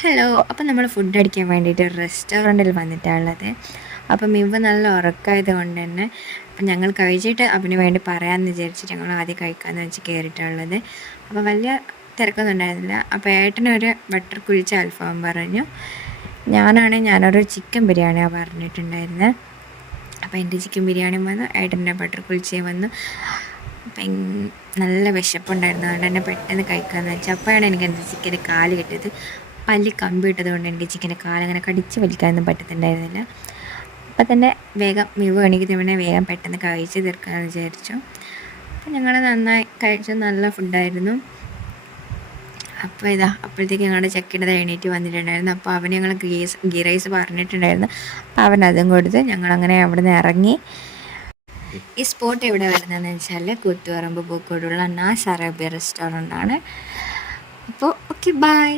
Hello. അപ്പം നമ്മൾ food അടിക്കാൻ വേണ്ടിയിട്ട് റെസ്റ്റോറൻറ്റിൽ വന്നിട്ടുള്ളത്. അപ്പം ഇവ നല്ല ഉറക്കമായത് കൊണ്ട് തന്നെ അപ്പം ഞങ്ങൾ കഴിച്ചിട്ട് അവന് വേണ്ടി പറയാമെന്ന് വിചാരിച്ചിട്ട് ഞങ്ങൾ ആദ്യം കഴിക്കാമെന്ന് വെച്ച് കയറിയിട്ടുള്ളത്. അപ്പോൾ വലിയ തിരക്കൊന്നും ഉണ്ടായിരുന്നില്ല. അപ്പോൾ ഏട്ടനൊരു ബട്ടർ കുഴിച്ച അൽഫാം പറഞ്ഞു, ഞാനൊരു ചിക്കൻ ബിരിയാണിയാണ് പറഞ്ഞിട്ടുണ്ടായിരുന്നത്. അപ്പോൾ എൻ്റെ ചിക്കൻ ബിരിയാണി വന്നു, ഏട്ടൻ്റെ ബട്ടർ കുഴിച്ചയും വന്നു. അപ്പം നല്ല വിശപ്പുണ്ടായിരുന്നു, അതുകൊണ്ട് തന്നെ പെട്ടെന്ന് കഴിക്കാമെന്ന് വെച്ചാൽ അപ്പോഴാണ് എനിക്ക് എൻ്റെ ചിക്കൻ്റെ കാല് കിട്ടിയത്. പല്ലി കമ്പി ഇട്ടത് കൊണ്ട് എനിക്ക് ചിക്കൻ്റെ കാലങ്ങനെ കടിച്ച് വലിക്കാനൊന്നും പറ്റത്തുണ്ടായിരുന്നില്ല. അപ്പം തന്നെ വേഗം മിവ് എണീക്ക് തന്നെ വേഗം പെട്ടെന്ന് കഴിച്ച് തീർക്കാമെന്ന് വിചാരിച്ചു. അപ്പം ഞങ്ങൾ നന്നായി കഴിച്ചു, നല്ല ഫുഡായിരുന്നു. അപ്പോൾ അപ്പോഴത്തേക്ക് ഞങ്ങളുടെ ചെക്കൻ്റെ എണീറ്റ് വന്നിട്ടുണ്ടായിരുന്നു. അപ്പോൾ അവന് ഞങ്ങൾ ഗീ റൈസ് പറഞ്ഞിട്ടുണ്ടായിരുന്നു. അപ്പോൾ അവനതും കൊടുത്ത് ഞങ്ങളങ്ങനെ അവിടെ നിന്ന് ഇറങ്ങി. ഈ സ്പോട്ട് എവിടെ വരുന്നതെന്ന് വെച്ചാൽ കൂത്തുപറമ്പ് പൂക്കോടുള്ള നാസ് അറേബ്യ റെസ്റ്റോറൻ്റാണ്. അപ്പോൾ ഓക്കെ, ബൈ.